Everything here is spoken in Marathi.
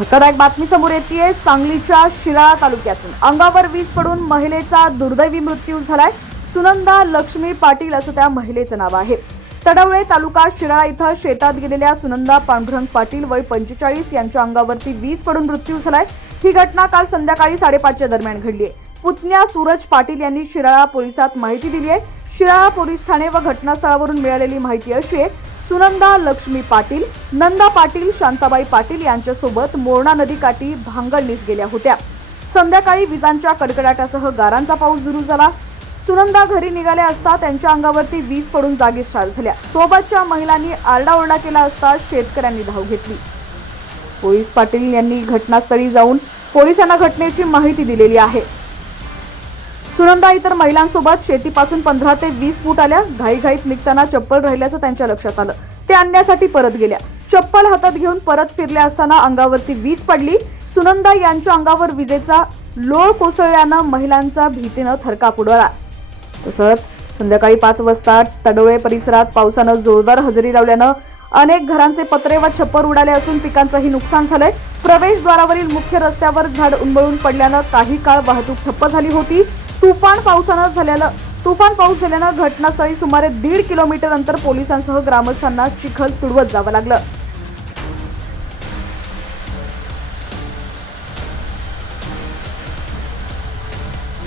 धक्कादायक बातमी समोर येते सांगलीच्या शिराळा तालुक्यातून अंगावर वीज पडून महिलेचा दुर्दैवी मृत्यू झालाय. सुनंदा लक्ष्मी पाटील असं त्या महिलेचं नाव आहे. तडवळे तालुका शिराळा इथं शेतात गेलेल्या सुनंदा पांडुरंग पाटील वय पंचेचाळीस यांच्या अंगावरती वीज पडून मृत्यू झालाय. ही घटना काल संध्याकाळी साडेपाचच्या दरम्यान घडली आहे. पुतण्या सूरज पाटील यांनी शिराळा पोलिसात माहिती दिली आहे. शिराळा पोलीस ठाणे व घटनास्थळावरून मिळालेली माहिती अशी आहे सुनंदा लक्ष्मी पाटील नंदा पाटील शांताबाई पाटील यांच्यासोबत मोरणा नदीकाठी भांगडणीस गेल्या होत्या. संध्याकाळी विजांच्या कडकडाटासह गारांचा पाऊस सुरू झाला. सुनंदा घरी निघाल्या असता त्यांच्या अंगावरती वीज पडून जागीच ठार झाल्या. सोबतच्या महिलांनी आरडाओरडा केला असता शेतकऱ्यांनी धाव घेतली. पोलीस पाटील यांनी घटनास्थळी जाऊन पोलिसांना घटनेची माहिती दिलेली आहे. सुनंदा इतर महिलांसोबत शेतीपासून पंधरा ते वीस फूट आल्या. घाईघाईत निघताना चप्पल राहिल्याचं त्यांच्या लक्षात आलं. ते आणण्यासाठी परत गेल्या. चप्पल हातात घेऊन परत फिरल्या असताना अंगावरती वीज पडली. सुनंदा यांच्या अंगावर विजेचा लोळ कोसळल्यानं महिलांचा भीतीनं थरकाप उडवला. तसंच संध्याकाळी पाच वाजता तडोळे परिसरात पावसानं जोरदार हजेरी लावल्यानं अनेक घरांचे पत्रे व छप्पर उडाले असून पिकांचंही नुकसान झालंय. प्रवेशद्वारावरील मुख्य रस्त्यावर झाड उंबळून पडल्यानं काही काळ वाहतूक ठप्प झाली होती. तुफान पावसानं झालेलं तुफान पाऊस झाल्यानं घटनास्थळी सुमारे दीड किलोमीटर अंतर पोलिसांसह ग्रामस्थांना चिखल तुडवत जावं लागलं.